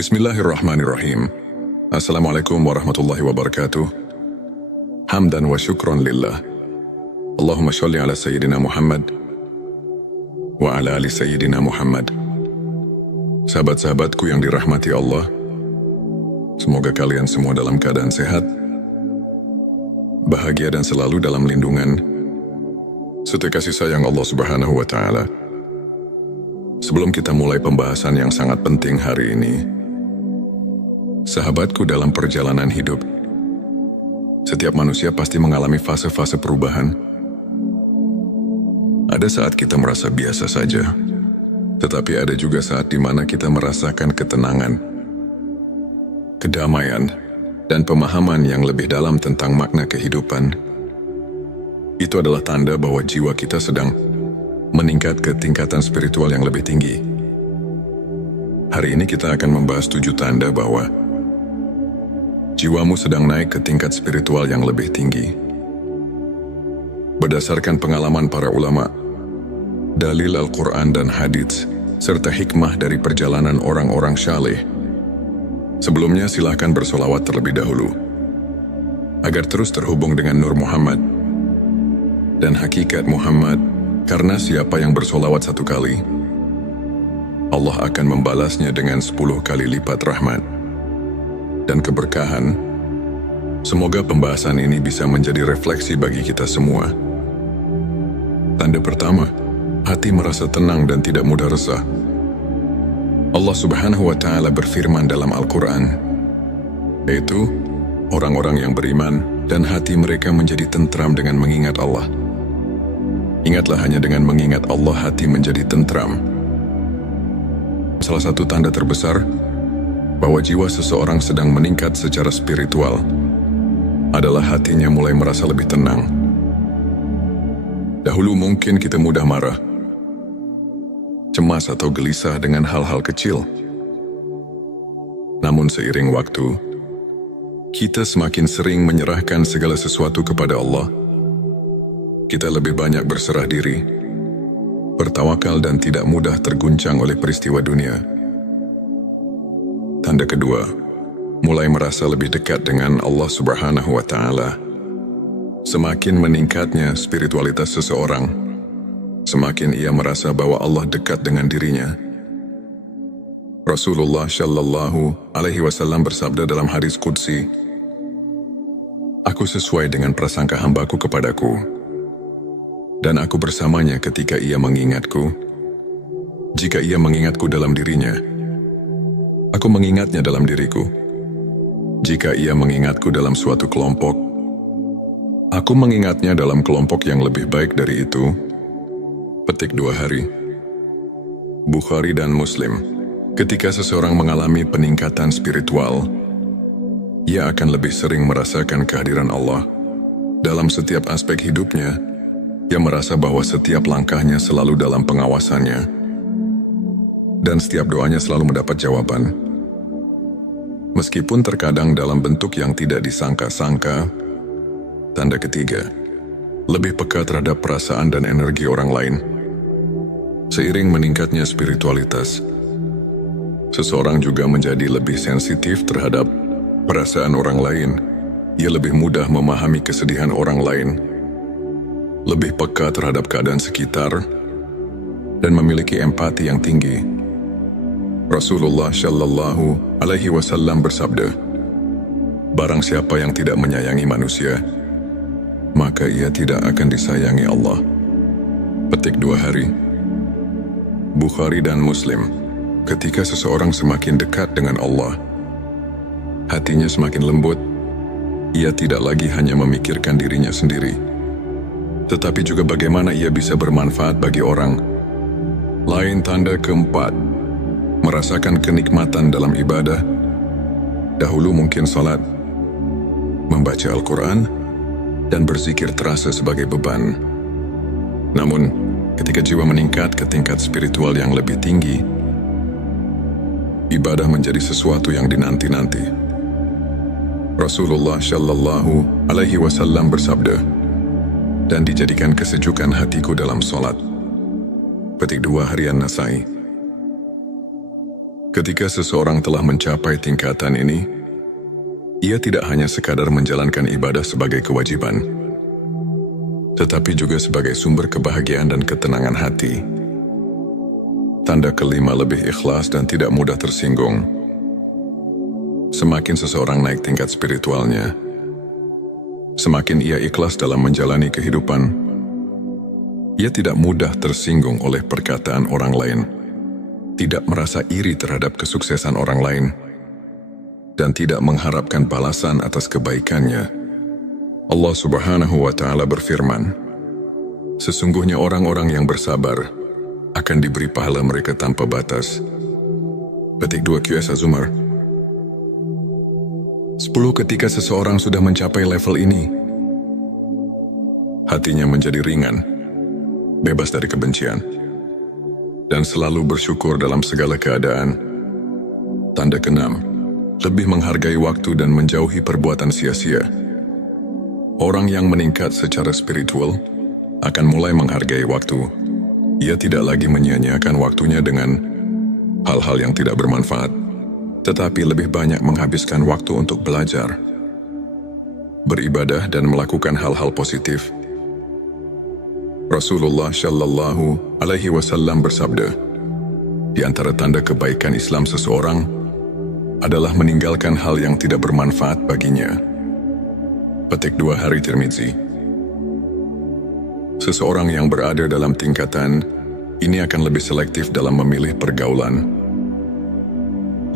Bismillahirrahmanirrahim. Assalamualaikum warahmatullahi wabarakatuh. Hamdan wa syukron lillah. Allahumma sholli ala Sayyidina Muhammad wa ala ali Sayyidina Muhammad. Sahabat-sahabatku yang dirahmati Allah, semoga kalian semua dalam keadaan sehat, bahagia dan selalu dalam lindungan serta kasih sayang Allah Subhanahu wa Ta'ala. Sebelum kita mulai pembahasan yang sangat penting hari ini, sahabatku, dalam perjalanan hidup, setiap manusia pasti mengalami fase-fase perubahan. Ada saat kita merasa biasa saja, tetapi ada juga saat di mana kita merasakan ketenangan, kedamaian, dan pemahaman yang lebih dalam tentang makna kehidupan. Itu adalah tanda bahwa jiwa kita sedang meningkat ke tingkatan spiritual yang lebih tinggi. Hari ini kita akan membahas 7 tanda bahwa jiwamu sedang naik ke tingkat spiritual yang lebih tinggi. Berdasarkan pengalaman para ulama, dalil Al-Quran dan hadits, serta hikmah dari perjalanan orang-orang syaleh. Sebelumnya silahkan bersolawat terlebih dahulu, agar terus terhubung dengan Nur Muhammad dan hakikat Muhammad, karena siapa yang bersolawat 1 kali, Allah akan membalasnya dengan 10 kali lipat rahmat dan keberkahan. Semoga pembahasan ini bisa menjadi refleksi bagi kita semua. Tanda pertama, hati merasa tenang dan tidak mudah resah. Allah Subhanahu wa Ta'ala berfirman dalam Al-Quran, yaitu orang-orang yang beriman dan hati mereka menjadi tentram dengan mengingat Allah. Ingatlah, hanya dengan mengingat Allah hati menjadi tentram. Salah satu tanda terbesar bahwa jiwa seseorang sedang meningkat secara spiritual adalah hatinya mulai merasa lebih tenang. Dahulu mungkin kita mudah marah, cemas atau gelisah dengan hal-hal kecil. Namun seiring waktu, kita semakin sering menyerahkan segala sesuatu kepada Allah. Kita lebih banyak berserah diri, bertawakal dan tidak mudah terguncang oleh peristiwa dunia. Tanda kedua, mulai merasa lebih dekat dengan Allah Subhanahu wa Ta'ala. Semakin meningkatnya spiritualitas seseorang, semakin ia merasa bahwa Allah dekat dengan dirinya. Rasulullah Shallallahu Alaihi Wasallam bersabda dalam hadis qudsi, "Aku sesuai dengan prasangka hambaku kepadaku, dan aku bersamanya ketika ia mengingatku. Jika ia mengingatku dalam dirinya, aku mengingatnya dalam diriku. Jika ia mengingatku dalam suatu kelompok, aku mengingatnya dalam kelompok yang lebih baik dari itu." Petik 2 hari. Bukhari dan Muslim. Ketika seseorang mengalami peningkatan spiritual, ia akan lebih sering merasakan kehadiran Allah dalam setiap aspek hidupnya. Ia merasa bahwa setiap langkahnya selalu dalam pengawasannya, dan setiap doanya selalu mendapat jawaban. Meskipun terkadang dalam bentuk yang tidak disangka-sangka. Tanda ketiga, lebih peka terhadap perasaan dan energi orang lain. Seiring meningkatnya spiritualitas, seseorang juga menjadi lebih sensitif terhadap perasaan orang lain. Ia lebih mudah memahami kesedihan orang lain, lebih peka terhadap keadaan sekitar, dan memiliki empati yang tinggi. Rasulullah Shallallahu Alaihi Wasallam bersabda, "Barang siapa yang tidak menyayangi manusia, maka ia tidak akan disayangi Allah." Petik 2 hari. Bukhari dan Muslim. Ketika seseorang semakin dekat dengan Allah, hatinya semakin lembut. Ia tidak lagi hanya memikirkan dirinya sendiri, tetapi juga bagaimana ia bisa bermanfaat bagi orang lain. Tanda keempat, merasakan kenikmatan dalam ibadah. Dahulu mungkin salat, membaca Al-Quran, dan berzikir terasa sebagai beban. Namun, ketika jiwa meningkat ke tingkat spiritual yang lebih tinggi, ibadah menjadi sesuatu yang dinanti-nanti. Rasulullah Shallallahu Alaihi Wasallam bersabda, "Dan dijadikan kesejukan hatiku dalam sholat." Petik 2 harian Nasai. Ketika seseorang telah mencapai tingkatan ini, ia tidak hanya sekadar menjalankan ibadah sebagai kewajiban, tetapi juga sebagai sumber kebahagiaan dan ketenangan hati. Tanda kelima, lebih ikhlas dan tidak mudah tersinggung. Semakin seseorang naik tingkat spiritualnya, semakin ia ikhlas dalam menjalani kehidupan. Ia tidak mudah tersinggung oleh perkataan orang lain, tidak merasa iri terhadap kesuksesan orang lain, dan tidak mengharapkan balasan atas kebaikannya. Allah Subhanahu wa Ta'ala berfirman, sesungguhnya orang-orang yang bersabar akan diberi pahala mereka tanpa batas. Petik 2 QS Az-Zumar. 10. Ketika seseorang sudah mencapai level ini, hatinya menjadi ringan, bebas dari kebencian, dan selalu bersyukur dalam segala keadaan. Tanda ke-6, lebih menghargai waktu dan menjauhi perbuatan sia-sia. Orang yang meningkat secara spiritual akan mulai menghargai waktu. Ia tidak lagi menyia-nyiakan waktunya dengan hal-hal yang tidak bermanfaat, tetapi lebih banyak menghabiskan waktu untuk belajar, beribadah, dan melakukan hal-hal positif. Rasulullah Shallallahu Alaihi Wasallam bersabda, di antara tanda kebaikan Islam seseorang adalah meninggalkan hal yang tidak bermanfaat baginya. Petik 2 Hari Tirmizi. Seseorang yang berada dalam tingkatan ini akan lebih selektif dalam memilih pergaulan,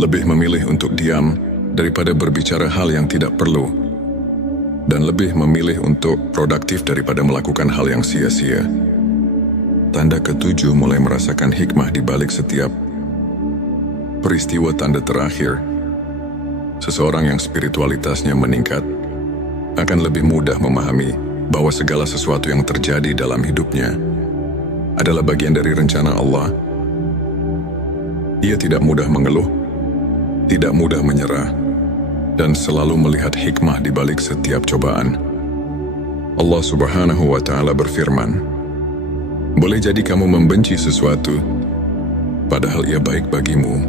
lebih memilih untuk diam daripada berbicara hal yang tidak perlu, dan lebih memilih untuk produktif daripada melakukan hal yang sia-sia. Tanda ke-7, mulai merasakan hikmah di balik setiap peristiwa. Tanda terakhir, seseorang yang spiritualitasnya meningkat akan lebih mudah memahami bahwa segala sesuatu yang terjadi dalam hidupnya adalah bagian dari rencana Allah. Ia tidak mudah mengeluh, tidak mudah menyerah, dan selalu melihat hikmah di balik setiap cobaan. Allah Subhanahu wa Ta'ala berfirman, boleh jadi kamu membenci sesuatu padahal ia baik bagimu,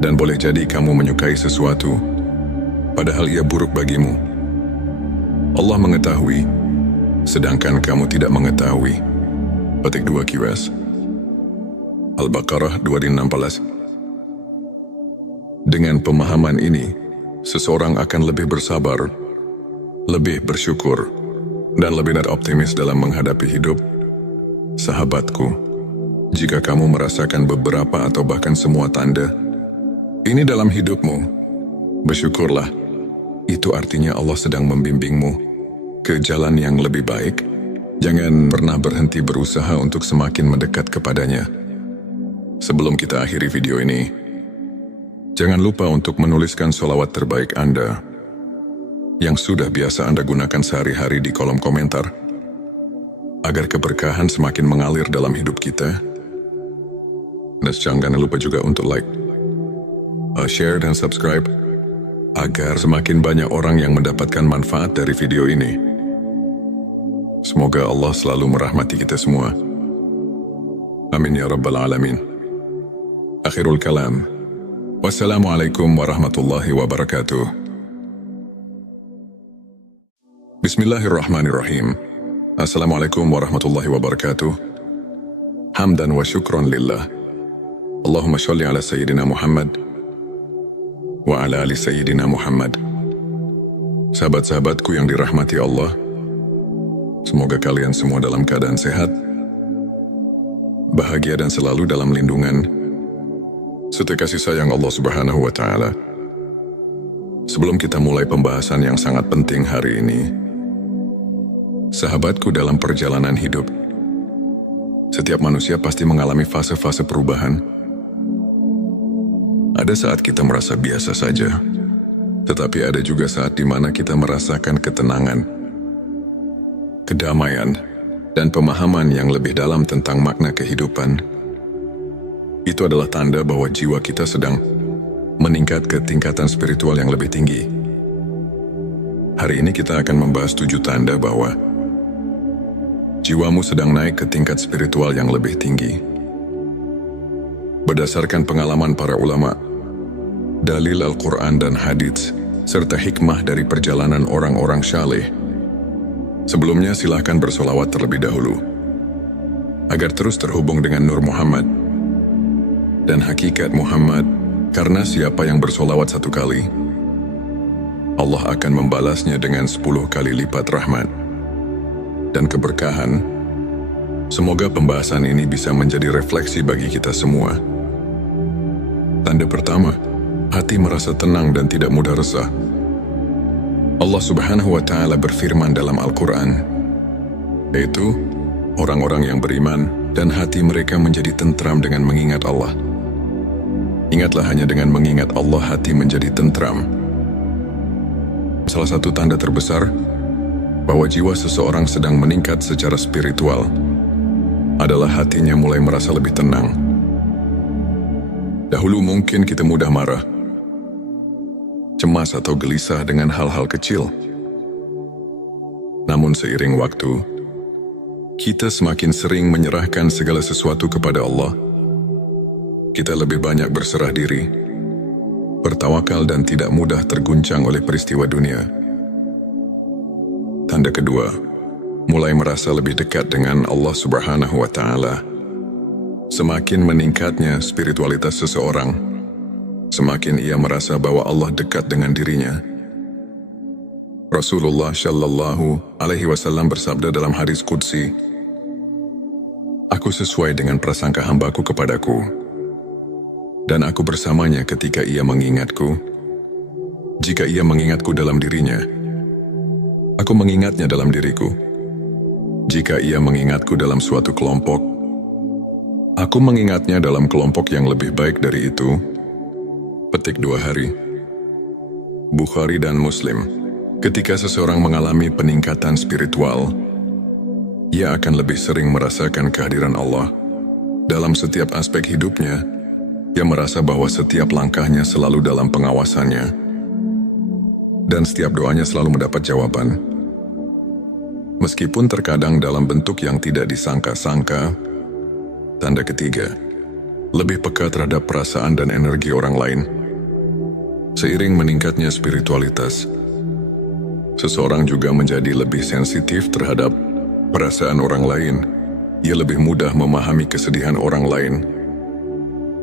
dan boleh jadi kamu menyukai sesuatu padahal ia buruk bagimu. Allah mengetahui, sedangkan kamu tidak mengetahui. Petik 2 QS Al-Baqarah 216. Dengan pemahaman ini, seseorang akan lebih bersabar, lebih bersyukur, dan lebih optimis dalam menghadapi hidup. Sahabatku, jika kamu merasakan beberapa atau bahkan semua tanda ini dalam hidupmu, bersyukurlah. Itu artinya Allah sedang membimbingmu ke jalan yang lebih baik. Jangan pernah berhenti berusaha untuk semakin mendekat kepadanya. Sebelum kita akhiri video ini, jangan lupa untuk menuliskan sholawat terbaik Anda yang sudah biasa Anda gunakan sehari-hari di kolom komentar, agar keberkahan semakin mengalir dalam hidup kita. Dan jangan lupa juga untuk like, share, dan subscribe, agar semakin banyak orang yang mendapatkan manfaat dari video ini. Semoga Allah selalu merahmati kita semua. Amin ya Rabbal Alamin. Akhirul kalam. Wassalamualaikum warahmatullahi wabarakatuh. Bismillahirrahmanirrahim. Assalamualaikum warahmatullahi wabarakatuh. Hamdan wa syukran lillah. Allahumma sholli ala Sayyidina Muhammad wa ala ali Sayyidina Muhammad. Sahabat-sahabatku yang dirahmati Allah, semoga kalian semua dalam keadaan sehat, bahagia, dan selalu dalam lindungan serta kasih sayang Allah Subhanahu wa Ta'ala. Sebelum kita mulai pembahasan yang sangat penting hari ini, sahabatku, dalam perjalanan hidup, setiap manusia pasti mengalami fase-fase perubahan. Ada saat kita merasa biasa saja, tetapi ada juga saat di mana kita merasakan ketenangan, kedamaian, dan pemahaman yang lebih dalam tentang makna kehidupan. Itu adalah tanda bahwa jiwa kita sedang meningkat ke tingkatan spiritual yang lebih tinggi. Hari ini kita akan membahas 7 tanda bahwa jiwamu sedang naik ke tingkat spiritual yang lebih tinggi. Berdasarkan pengalaman para ulama, dalil Al-Quran dan hadits, serta hikmah dari perjalanan orang-orang syaleh. Sebelumnya silahkan bersolawat terlebih dahulu, agar terus terhubung dengan Nur Muhammad dan hakikat Muhammad, karena siapa yang bersolawat 1 kali, Allah akan membalasnya dengan 10 kali lipat rahmat dan keberkahan. Semoga pembahasan ini bisa menjadi refleksi bagi kita semua. Tanda pertama, hati merasa tenang dan tidak mudah resah. Allah Subhanahu wa Ta'ala berfirman dalam Al-Quran, yaitu orang-orang yang beriman dan hati mereka menjadi tentram dengan mengingat Allah. Ingatlah, hanya dengan mengingat Allah hati menjadi tentram. Salah satu tanda terbesar bahwa jiwa seseorang sedang meningkat secara spiritual adalah hatinya mulai merasa lebih tenang. Dahulu mungkin kita mudah marah, cemas atau gelisah dengan hal-hal kecil. Namun seiring waktu, kita semakin sering menyerahkan segala sesuatu kepada Allah. Kita lebih banyak berserah diri, bertawakal dan tidak mudah terguncang oleh peristiwa dunia. Tanda kedua, mulai merasa lebih dekat dengan Allah Subhanahu wa Ta'ala. Semakin meningkatnya spiritualitas seseorang, semakin ia merasa bahwa Allah dekat dengan dirinya. Rasulullah Shallallahu Alaihi Wasallam bersabda dalam hadis qudsi, "Aku sesuai dengan prasangka hambaku kepadaku, dan aku bersamanya ketika ia mengingatku. Jika ia mengingatku dalam dirinya, aku mengingatnya dalam diriku. Jika ia mengingatku dalam suatu kelompok, aku mengingatnya dalam kelompok yang lebih baik dari itu." Petik 2 hari. Bukhari dan Muslim. Ketika seseorang mengalami peningkatan spiritual, ia akan lebih sering merasakan kehadiran Allah. Dalam setiap aspek hidupnya, ia merasa bahwa setiap langkahnya selalu dalam pengawasannya, dan setiap doanya selalu mendapat jawaban. Meskipun terkadang dalam bentuk yang tidak disangka-sangka. Tanda ketiga, lebih peka terhadap perasaan dan energi orang lain. Seiring meningkatnya spiritualitas, seseorang juga menjadi lebih sensitif terhadap perasaan orang lain. Ia lebih mudah memahami kesedihan orang lain,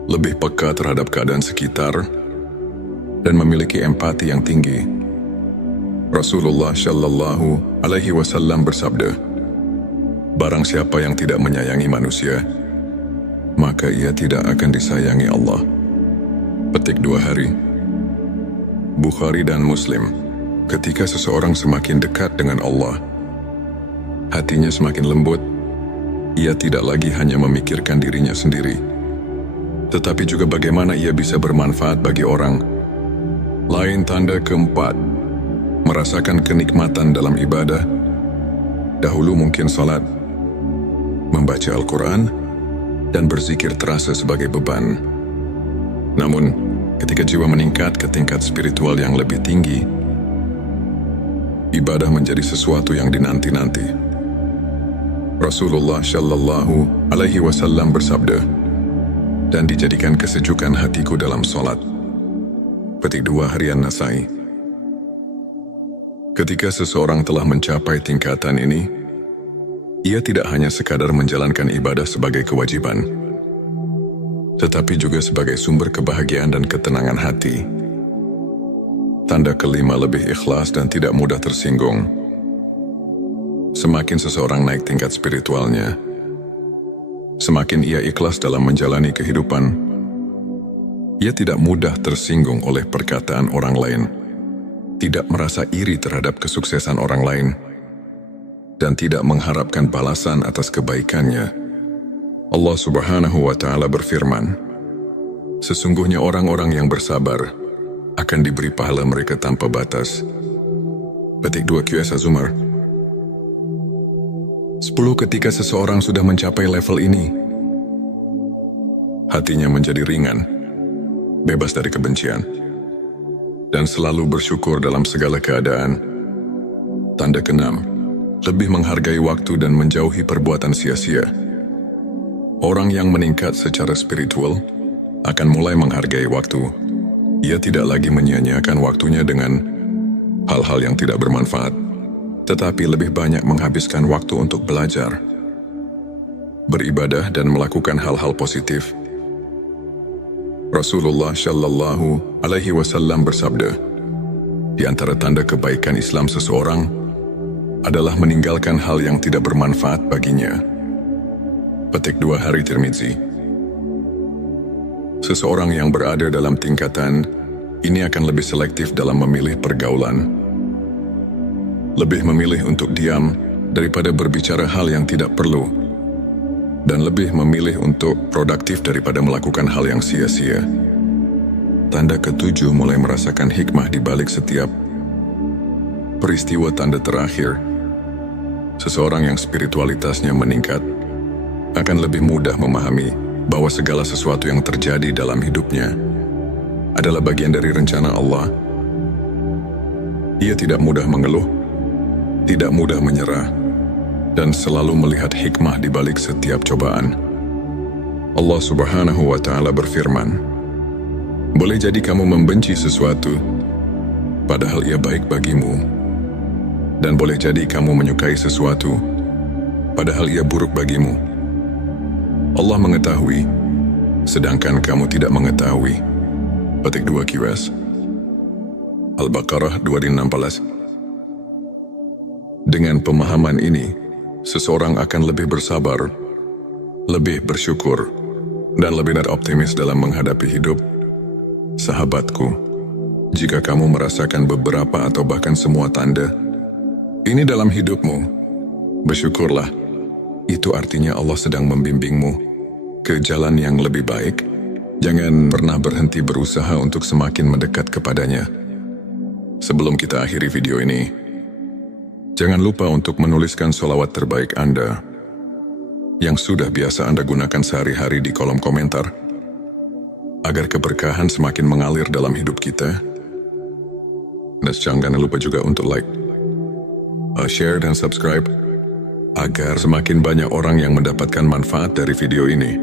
lebih peka terhadap keadaan sekitar, dan memiliki empati yang tinggi. Rasulullah Shallallahu Alaihi Wasallam bersabda, "Barang siapa yang tidak menyayangi manusia, maka ia tidak akan disayangi Allah." Petik 2 hari. Bukhari dan Muslim. Ketika seseorang semakin dekat dengan Allah, hatinya semakin lembut. Ia tidak lagi hanya memikirkan dirinya sendiri, tetapi juga bagaimana ia bisa bermanfaat bagi orang lain. Tanda keempat, merasakan kenikmatan dalam ibadah. Dahulu mungkin salat, membaca Al-Quran, dan berzikir terasa sebagai beban. Namun, ketika jiwa meningkat ke tingkat spiritual yang lebih tinggi, ibadah menjadi sesuatu yang dinanti-nanti. Rasulullah Shallallahu Alaihi Wasallam bersabda, "Dan dijadikan kesejukan hatiku dalam solat." Petik 2 harian Nasai. Ketika seseorang telah mencapai tingkatan ini, ia tidak hanya sekadar menjalankan ibadah sebagai kewajiban, tetapi juga sebagai sumber kebahagiaan dan ketenangan hati. Tanda kelima, lebih ikhlas dan tidak mudah tersinggung. Semakin seseorang naik tingkat spiritualnya, semakin ia ikhlas dalam menjalani kehidupan. Ia tidak mudah tersinggung oleh perkataan orang lain, tidak merasa iri terhadap kesuksesan orang lain, dan tidak mengharapkan balasan atas kebaikannya. Allah Subhanahu wa Ta'ala berfirman, "Sesungguhnya orang-orang yang bersabar akan diberi pahala mereka tanpa batas." Petik 2 QS Az-Zumar. 10. Ketika seseorang sudah mencapai level ini, hatinya menjadi ringan, bebas dari kebencian, dan selalu bersyukur dalam segala keadaan. Tanda keenam, lebih menghargai waktu dan menjauhi perbuatan sia-sia. Orang yang meningkat secara spiritual akan mulai menghargai waktu. Ia tidak lagi menyia-nyiakan waktunya dengan hal-hal yang tidak bermanfaat, tetapi lebih banyak menghabiskan waktu untuk belajar, beribadah dan melakukan hal-hal positif. Rasulullah Shallallahu Alaihi Wasallam bersabda, di antara tanda kebaikan Islam seseorang adalah meninggalkan hal yang tidak bermanfaat baginya. Petik 2 Hari Tirmizi. Seseorang yang berada dalam tingkatan ini akan lebih selektif dalam memilih pergaulan, lebih memilih untuk diam daripada berbicara hal yang tidak perlu, dan lebih memilih untuk produktif daripada melakukan hal yang sia-sia. Tanda ke-7 mulai merasakan hikmah di balik setiap peristiwa. Tanda terakhir, seseorang yang spiritualitasnya meningkat akan lebih mudah memahami bahwa segala sesuatu yang terjadi dalam hidupnya adalah bagian dari rencana Allah. Ia tidak mudah mengeluh, tidak mudah menyerah, dan selalu melihat hikmah di balik setiap cobaan. Allah Subhanahu wa Ta'ala berfirman, boleh jadi kamu membenci sesuatu, padahal ia baik bagimu, dan boleh jadi kamu menyukai sesuatu, padahal ia buruk bagimu. Allah mengetahui, sedangkan kamu tidak mengetahui. Petik 2 QS. Al-Baqarah 216. Dengan pemahaman ini, seseorang akan lebih bersabar, lebih bersyukur, dan lebih optimis dalam menghadapi hidup. Sahabatku, jika kamu merasakan beberapa atau bahkan semua tanda ini dalam hidupmu, bersyukurlah. Itu artinya Allah sedang membimbingmu ke jalan yang lebih baik. Jangan pernah berhenti berusaha untuk semakin mendekat kepadanya. Sebelum kita akhiri video ini, jangan lupa untuk menuliskan sholawat terbaik Anda yang sudah biasa Anda gunakan sehari-hari di kolom komentar, agar keberkahan semakin mengalir dalam hidup kita. Dan jangan lupa juga untuk like, share dan subscribe, agar semakin banyak orang yang mendapatkan manfaat dari video ini.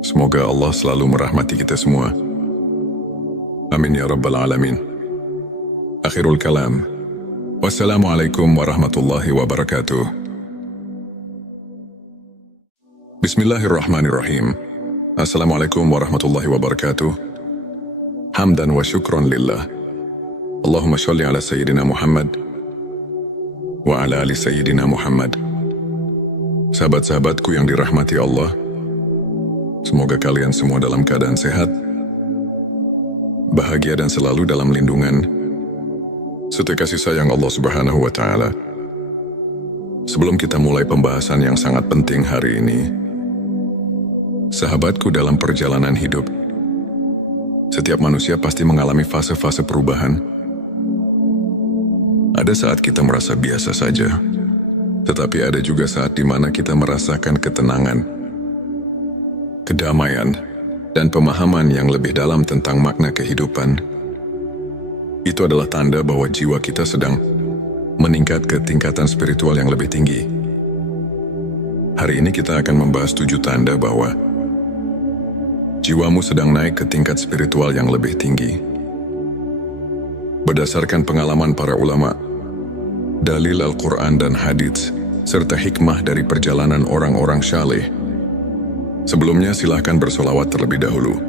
Semoga Allah selalu merahmati kita semua. Amin ya Rabbal Alamin. Akhirul kalam. Wassalamualaikum warahmatullahi wabarakatuh. Bismillahirrahmanirrahim. Assalamualaikum warahmatullahi wabarakatuh. Hamdan wa syukron lillah. Allahumma sholli ala Sayyidina Muhammad wa ala ali Sayyidina Muhammad. Sahabat-sahabatku yang dirahmati Allah, semoga kalian semua dalam keadaan sehat, bahagia dan selalu dalam lindungan serta kasih sayang Allah Subhanahu wa Ta'ala. Sebelum kita mulai pembahasan yang sangat penting hari ini, sahabatku, dalam perjalanan hidup, setiap manusia pasti mengalami fase-fase perubahan. Ada saat kita merasa biasa saja, tetapi ada juga saat di mana kita merasakan ketenangan, kedamaian, dan pemahaman yang lebih dalam tentang makna kehidupan. Itu adalah tanda bahwa jiwa kita sedang meningkat ke tingkatan spiritual yang lebih tinggi. Hari ini kita akan membahas 7 tanda bahwa jiwamu sedang naik ke tingkat spiritual yang lebih tinggi. Berdasarkan pengalaman para ulama, dalil Al-Quran dan hadits, serta hikmah dari perjalanan orang-orang syaleh, sebelumnya silahkan bersolawat terlebih dahulu,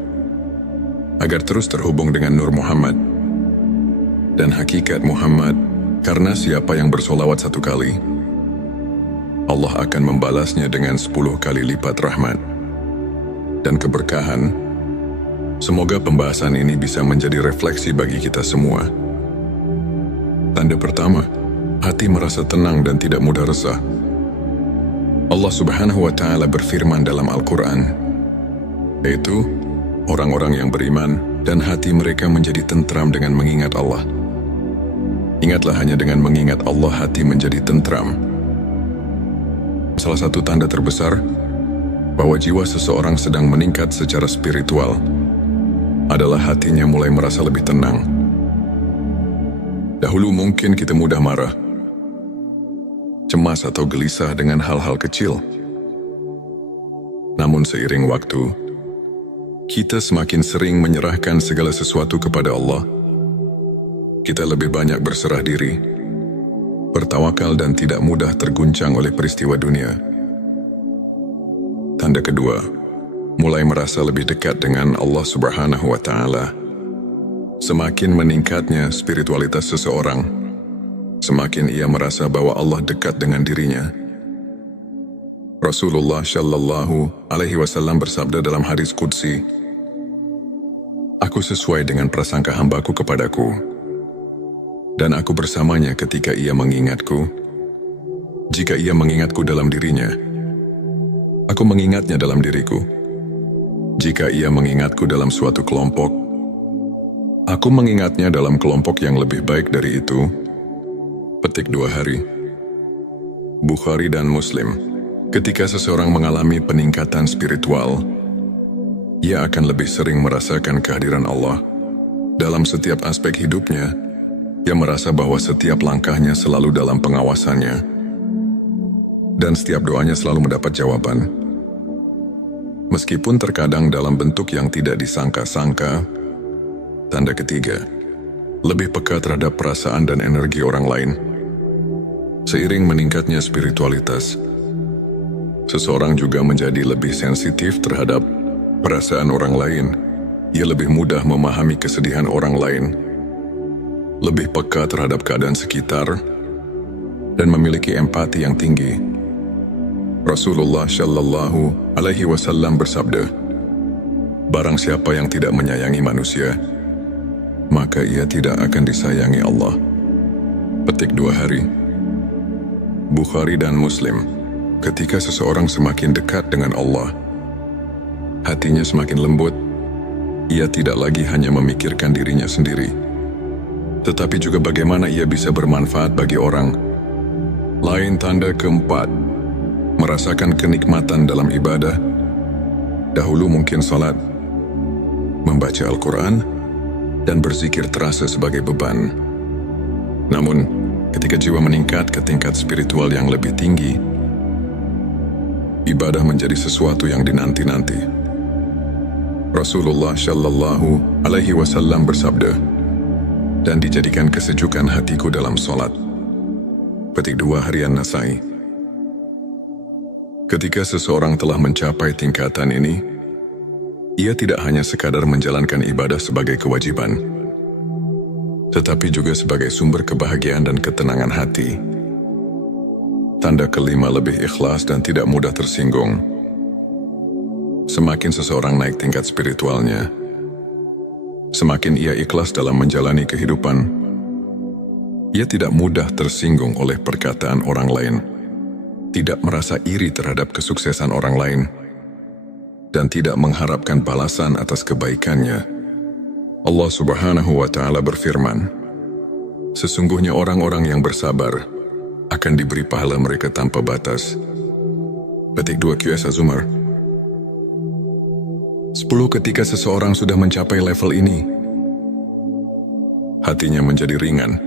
agar terus terhubung dengan Nur Muhammad dan hakikat Muhammad, karena siapa yang bersolawat 1 kali, Allah akan membalasnya dengan 10 kali lipat rahmat dan keberkahan. Semoga pembahasan ini bisa menjadi refleksi bagi kita semua. Tanda pertama, hati merasa tenang dan tidak mudah resah. Allah Subhanahu wa Ta'ala berfirman dalam Al-Quran, yaitu orang-orang yang beriman dan hati mereka menjadi tentram dengan mengingat Allah. Ingatlah, hanya dengan mengingat Allah hati menjadi tentram. Salah satu tanda terbesar bahwa jiwa seseorang sedang meningkat secara spiritual adalah hatinya mulai merasa lebih tenang. Dahulu mungkin kita mudah marah, cemas atau gelisah dengan hal-hal kecil. Namun seiring waktu, kita semakin sering menyerahkan segala sesuatu kepada Allah. Kita lebih banyak berserah diri, bertawakal dan tidak mudah terguncang oleh peristiwa dunia. Tanda kedua, mulai merasa lebih dekat dengan Allah Subhanahu wa Ta'ala. Semakin meningkatnya spiritualitas seseorang, semakin ia merasa bahwa Allah dekat dengan dirinya. Rasulullah Shallallahu Alaihi Wasallam bersabda dalam hadis qudsi, "Aku sesuai dengan prasangka hambaku kepadaku, dan aku bersamanya ketika ia mengingatku. Jika ia mengingatku dalam dirinya, aku mengingatnya dalam diriku. Jika ia mengingatku dalam suatu kelompok, aku mengingatnya dalam kelompok yang lebih baik dari itu." Petik 2 hari. Bukhari dan Muslim. Ketika seseorang mengalami peningkatan spiritual, ia akan lebih sering merasakan kehadiran Allah. Dalam setiap aspek hidupnya, ia merasa bahwa setiap langkahnya selalu dalam pengawasannya, dan setiap doanya selalu mendapat jawaban. Meskipun terkadang dalam bentuk yang tidak disangka-sangka. Tanda ketiga, lebih peka terhadap perasaan dan energi orang lain. Seiring meningkatnya spiritualitas, seseorang juga menjadi lebih sensitif terhadap perasaan orang lain. Ia lebih mudah memahami kesedihan orang lain, lebih peka terhadap keadaan sekitar, dan memiliki empati yang tinggi. Rasulullah Shallallahu Alaihi Wasallam bersabda, "Barang siapa yang tidak menyayangi manusia, maka ia tidak akan disayangi Allah." Petik 2 hari. Bukhari dan Muslim. Ketika seseorang semakin dekat dengan Allah, hatinya semakin lembut. Ia tidak lagi hanya memikirkan dirinya sendiri, tetapi juga bagaimana ia bisa bermanfaat bagi orang lain. Tanda keempat, merasakan kenikmatan dalam ibadah. Dahulu mungkin salat, membaca Al-Quran, dan berzikir terasa sebagai beban. Namun, ketika jiwa meningkat ke tingkat spiritual yang lebih tinggi, ibadah menjadi sesuatu yang dinanti-nanti. Rasulullah Shallallahu Alaihi Wasallam bersabda, "Dan dijadikan kesejukan hatiku dalam solat." Petik 2 harian Nasai. Ketika seseorang telah mencapai tingkatan ini, ia tidak hanya sekadar menjalankan ibadah sebagai kewajiban, tetapi juga sebagai sumber kebahagiaan dan ketenangan hati. Tanda kelima, lebih ikhlas dan tidak mudah tersinggung. Semakin seseorang naik tingkat spiritualnya, semakin ia ikhlas dalam menjalani kehidupan. Ia tidak mudah tersinggung oleh perkataan orang lain, tidak merasa iri terhadap kesuksesan orang lain, dan tidak mengharapkan balasan atas kebaikannya. Allah Subhanahu wa Ta'ala berfirman, "Sesungguhnya orang-orang yang bersabar akan diberi pahala mereka tanpa batas." Petik 2 QS Az-Zumar. 10. Ketika seseorang sudah mencapai level ini, hatinya menjadi ringan,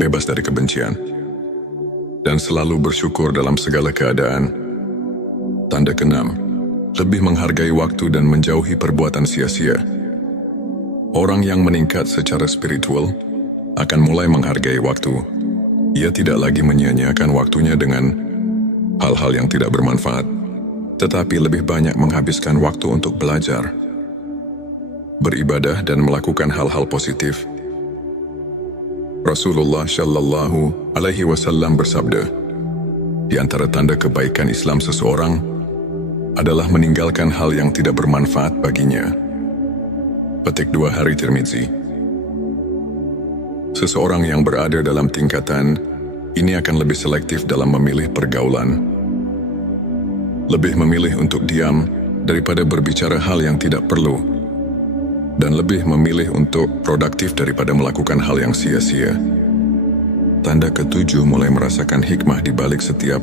bebas dari kebencian, dan selalu bersyukur dalam segala keadaan. Tanda keenam, lebih menghargai waktu dan menjauhi perbuatan sia-sia. Orang yang meningkat secara spiritual akan mulai menghargai waktu. Ia tidak lagi menyia-nyiakan waktunya dengan hal-hal yang tidak bermanfaat, tetapi lebih banyak menghabiskan waktu untuk belajar, beribadah dan melakukan hal-hal positif. Rasulullah Shallallahu Alaihi Wasallam bersabda, "Di antara tanda kebaikan Islam seseorang adalah meninggalkan hal yang tidak bermanfaat baginya." Petik 2 hari Tirmizi. Seseorang yang berada dalam tingkatan ini akan lebih selektif dalam memilih pergaulan, lebih memilih untuk diam daripada berbicara hal yang tidak perlu, dan lebih memilih untuk produktif daripada melakukan hal yang sia-sia. Tanda ketujuh, mulai merasakan hikmah di balik setiap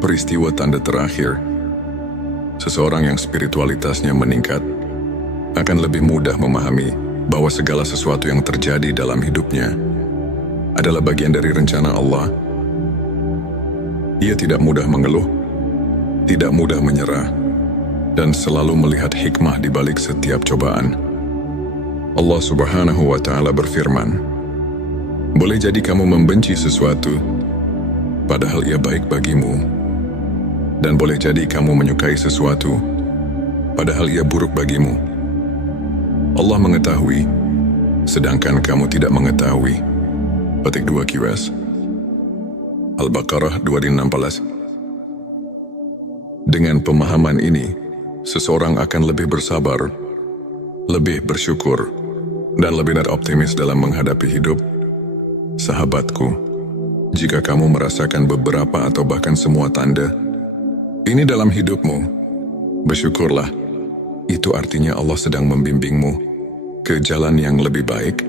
peristiwa. Tanda terakhir, seseorang yang spiritualitasnya meningkat akan lebih mudah memahami bahwa segala sesuatu yang terjadi dalam hidupnya adalah bagian dari rencana Allah. Ia tidak mudah mengeluh, tidak mudah menyerah, dan selalu melihat hikmah di balik setiap cobaan. Allah Subhanahu wa Ta'ala berfirman, "Boleh jadi kamu membenci sesuatu, padahal ia baik bagimu. Dan boleh jadi kamu menyukai sesuatu, padahal ia buruk bagimu. Allah mengetahui, sedangkan kamu tidak mengetahui." Petik 2 QS. Al-Baqarah 216. Dengan pemahaman ini, seseorang akan lebih bersabar, lebih bersyukur, dan lebih optimis dalam menghadapi hidup. Sahabatku, jika kamu merasakan beberapa atau bahkan semua tanda ini dalam hidupmu, bersyukurlah. Itu artinya Allah sedang membimbingmu ke jalan yang lebih baik.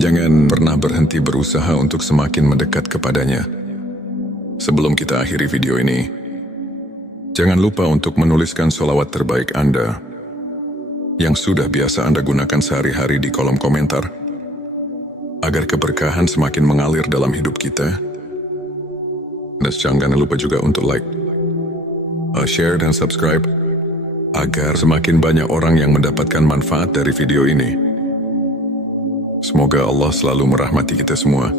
Jangan pernah berhenti berusaha untuk semakin mendekat kepadanya. Sebelum kita akhiri video ini, jangan lupa untuk menuliskan sholawat terbaik Anda yang sudah biasa Anda gunakan sehari-hari di kolom komentar, agar keberkahan semakin mengalir dalam hidup kita. Dan jangan lupa juga untuk like, share, dan subscribe, agar semakin banyak orang yang mendapatkan manfaat dari video ini. Semoga Allah selalu merahmati kita semua.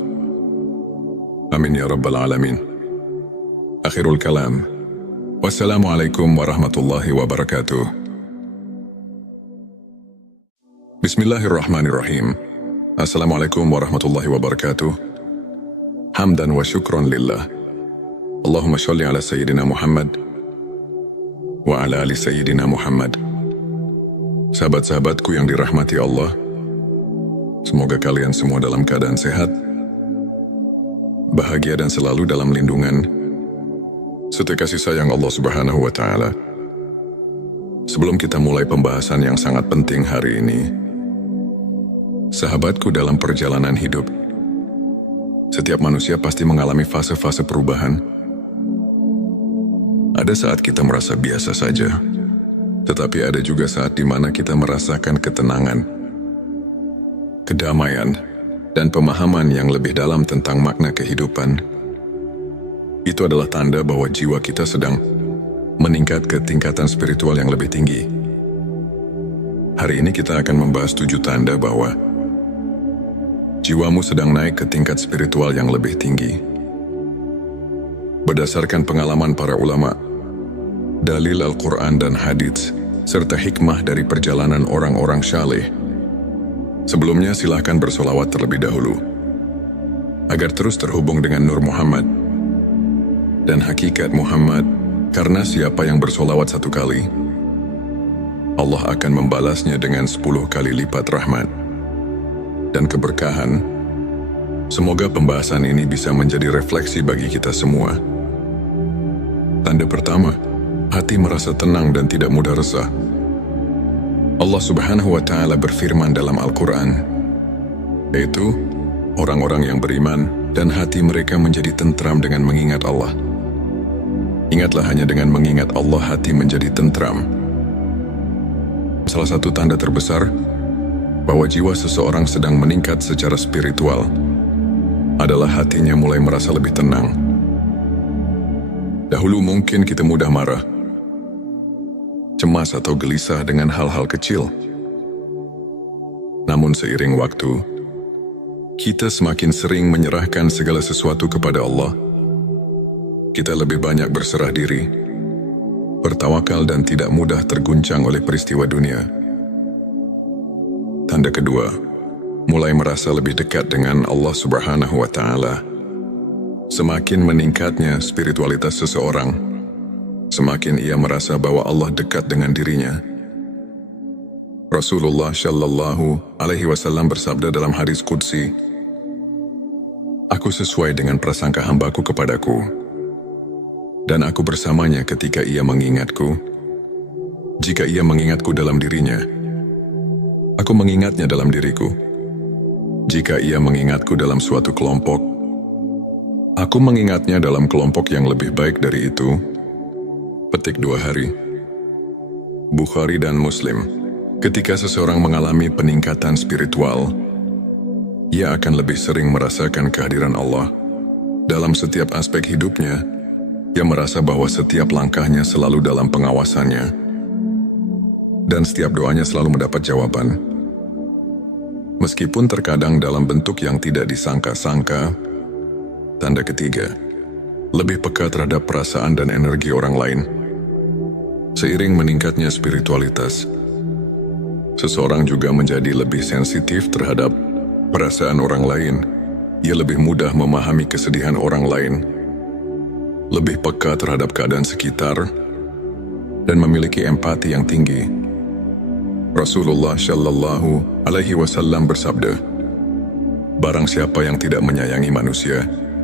Amin ya Rabbal Alamin. Akhirul kalam. Wassalamualaikum warahmatullahi wabarakatuh. Bismillahirrahmanirrahim. Assalamualaikum warahmatullahi wabarakatuh. Hamdan wa syukron lillah. Allahumma sholli ala Sayyidina Muhammad wa ala ali Sayyidina Muhammad. Sahabat-sahabatku yang dirahmati Allah, semoga kalian semua dalam keadaan sehat, bahagia, dan selalu dalam lindungan serta kasih sayang Allah Subhanahu wa Ta'ala. Sebelum kita mulai pembahasan yang sangat penting hari ini, sahabatku, dalam perjalanan hidup, setiap manusia pasti mengalami fase-fase perubahan. Ada saat kita merasa biasa saja, tetapi ada juga saat di mana kita merasakan ketenangan, kedamaian, dan pemahaman yang lebih dalam tentang makna kehidupan. Itu adalah tanda bahwa jiwa kita sedang meningkat ke tingkatan spiritual yang lebih tinggi. Hari ini kita akan membahas 7 tanda bahwa jiwamu sedang naik ke tingkat spiritual yang lebih tinggi. Berdasarkan pengalaman para ulama, dalil Al-Quran dan hadits, serta hikmah dari perjalanan orang-orang syaleh. Sebelumnya silahkan bersolawat terlebih dahulu, agar terus terhubung dengan Nur Muhammad dan hakikat Muhammad, karena siapa yang bersolawat 1 kali, Allah akan membalasnya dengan 10 kali lipat rahmat dan keberkahan. Semoga pembahasan ini bisa menjadi refleksi bagi kita semua. Tanda pertama, hati merasa tenang dan tidak mudah resah. Allah Subhanahu wa Ta'ala berfirman dalam Al-Quran, yaitu orang-orang yang beriman dan hati mereka menjadi tentram dengan mengingat Allah. Ingatlah, hanya dengan mengingat Allah hati menjadi tentram. Salah satu tanda terbesar bahwa jiwa seseorang sedang meningkat secara spiritual adalah hatinya mulai merasa lebih tenang. Dahulu mungkin kita mudah marah, cemas, atau gelisah dengan hal-hal kecil. Namun seiring waktu, kita semakin sering menyerahkan segala sesuatu kepada Allah. Kita lebih banyak berserah diri, bertawakal, dan tidak mudah terguncang oleh peristiwa dunia. Tanda kedua, mulai merasa lebih dekat dengan Allah Subhanahu wa Ta'ala. Semakin meningkatnya spiritualitas seseorang, semakin ia merasa bahwa Allah dekat dengan dirinya. Rasulullah Shallallahu Alaihi Wasallam bersabda dalam hadis qudsi, "Aku sesuai dengan prasangka hambaku kepadaku, dan aku bersamanya ketika ia mengingatku. Jika ia mengingatku dalam dirinya, aku mengingatnya dalam diriku. Jika ia mengingatku dalam suatu kelompok, aku mengingatnya dalam kelompok yang lebih baik dari itu." Petik 2 hari. Bukhari dan Muslim. Ketika seseorang mengalami peningkatan spiritual, ia akan lebih sering merasakan kehadiran Allah dalam setiap aspek hidupnya. Ia merasa bahwa setiap langkahnya selalu dalam pengawasannya. dan setiap doanya selalu mendapat jawaban. Meskipun terkadang dalam bentuk yang tidak disangka-sangka. Tanda ketiga, lebih peka terhadap perasaan dan energi orang lain. Seiring meningkatnya spiritualitas, seseorang juga menjadi lebih sensitif terhadap perasaan orang lain. Ia lebih mudah memahami kesedihan orang lain, lebih peka terhadap keadaan sekitar, dan memiliki empati yang tinggi. Rasulullah Shallallahu Alaihi Wasallam bersabda, "Barang siapa yang tidak menyayangi manusia,